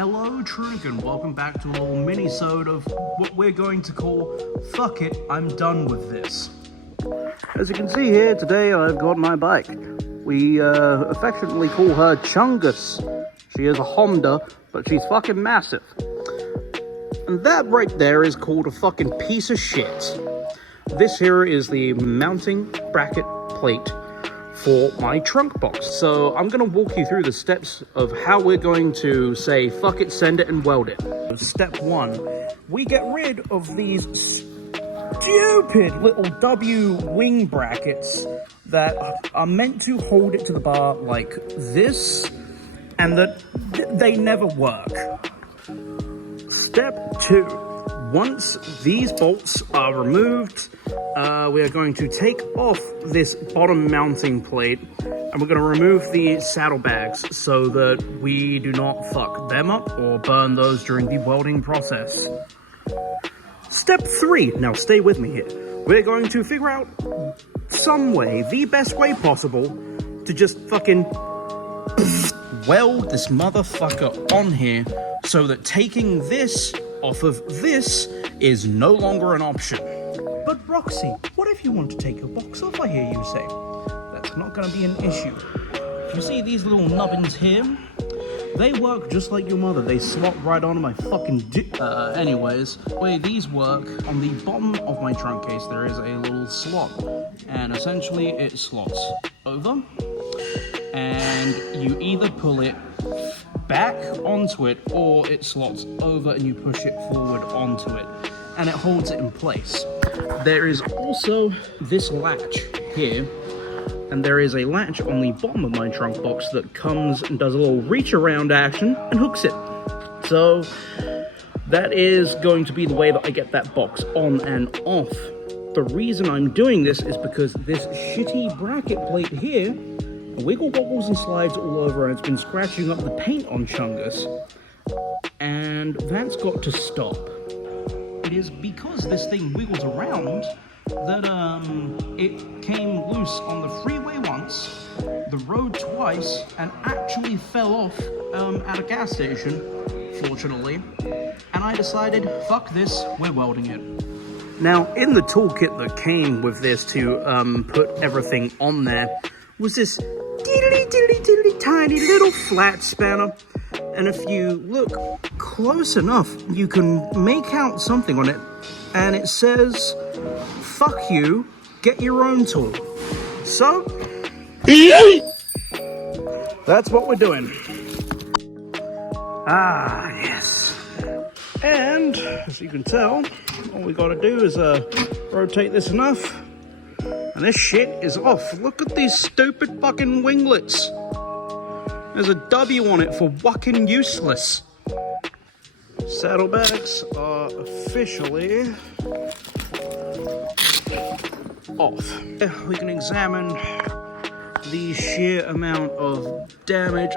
Hello Trunk, and welcome back to a little mini-sode of what we're going to call Fuck It, I'm Done With This. As you can see here, today I've got my bike. We affectionately call her Chungus. She is a Honda, but she's fucking massive. And that right there is called a fucking piece of shit. This here is the mounting bracket plate for my trunk box. So I'm gonna walk you through the steps of how we're going to say fuck it, send it, and weld it. Step one, we get rid of these stupid little W wing brackets that are meant to hold it to the bar like this, and that they never work. Step two, once these bolts are removed, we are going to take off this bottom mounting plate and we're going to remove the saddlebags so that we do not fuck them up or burn those during the welding process. Step three, now stay with me here. We're going to figure out some way, the best way possible, to just fucking weld this motherfucker on here so that taking this off of this is no longer an option. But Roxy, what if you want to take your box off, I hear you say? That's not going to be an issue. You see these little nubbins here? They work just like your mother. They slot right onto my fucking anyways, the way these work, on the bottom of my trunk case there is a little slot. And essentially it slots over. And you either pull it back onto it or it slots over and you push it forward onto it. And it holds it in place. There is also this latch here, and there is a latch on the bottom of my trunk box that comes and does a little reach around action and hooks it. So that is going to be the way that I get that box on and off. The reason I'm doing this is because this shitty bracket plate here wiggle wobbles and slides all over, and it's been scratching up the paint on Chungus, and that's got to stop. It is because this thing wiggles around that it came loose on the freeway once, the road twice, and actually fell off at a gas station, fortunately. And I decided, fuck this, we're welding it. Now, in the toolkit that came with this to put everything on there was this diddly tiny little flat spanner. And if you look close enough, you can make out something on it, and it says, fuck you, get your own tool. So, that's what we're doing. Ah, yes. And, as you can tell, all we gotta do is rotate this enough, and this shit is off. Look at these stupid fucking winglets. There's a W on it for fucking useless. Saddlebags are officially off. We can examine the sheer amount of damage.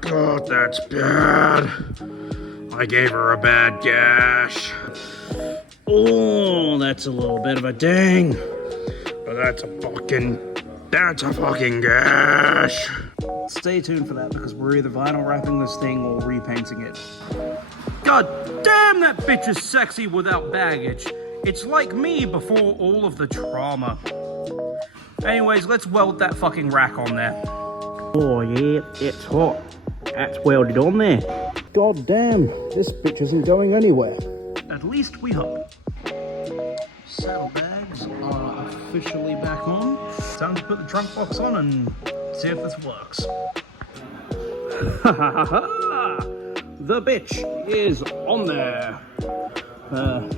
God, that's bad. I gave her a bad gash. Oh, that's a little bit of a ding. But that's a fucking gash. Stay tuned for that, because we're either vinyl wrapping this thing or repainting it. God damn, that bitch is sexy without baggage. It's like me before all of the trauma. Anyways, let's weld that fucking rack on there. Oh yeah, it's hot. That's welded on there. God damn, this bitch isn't going anywhere. At least we hope. Saddlebags are officially back on. Time to put the trunk box on and see if this works. The bitch is on there.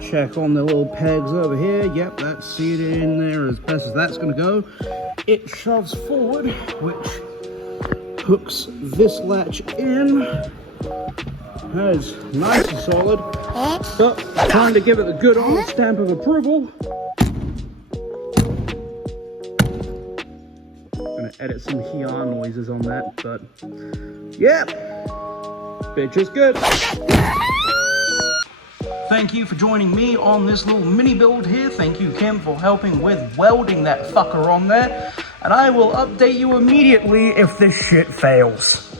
Check on the little pegs over here. Yep, that's seated in there as best as that's gonna go. It shoves forward, which hooks this latch in. That is nice and solid. But time to give it a good old stamp of approval. Gonna edit some here noises on that, but yeah, bitch is good. Thank you for joining me on this little mini build here. Thank you, Kim, for helping with welding that fucker on there. and I will update you immediately if this shit fails.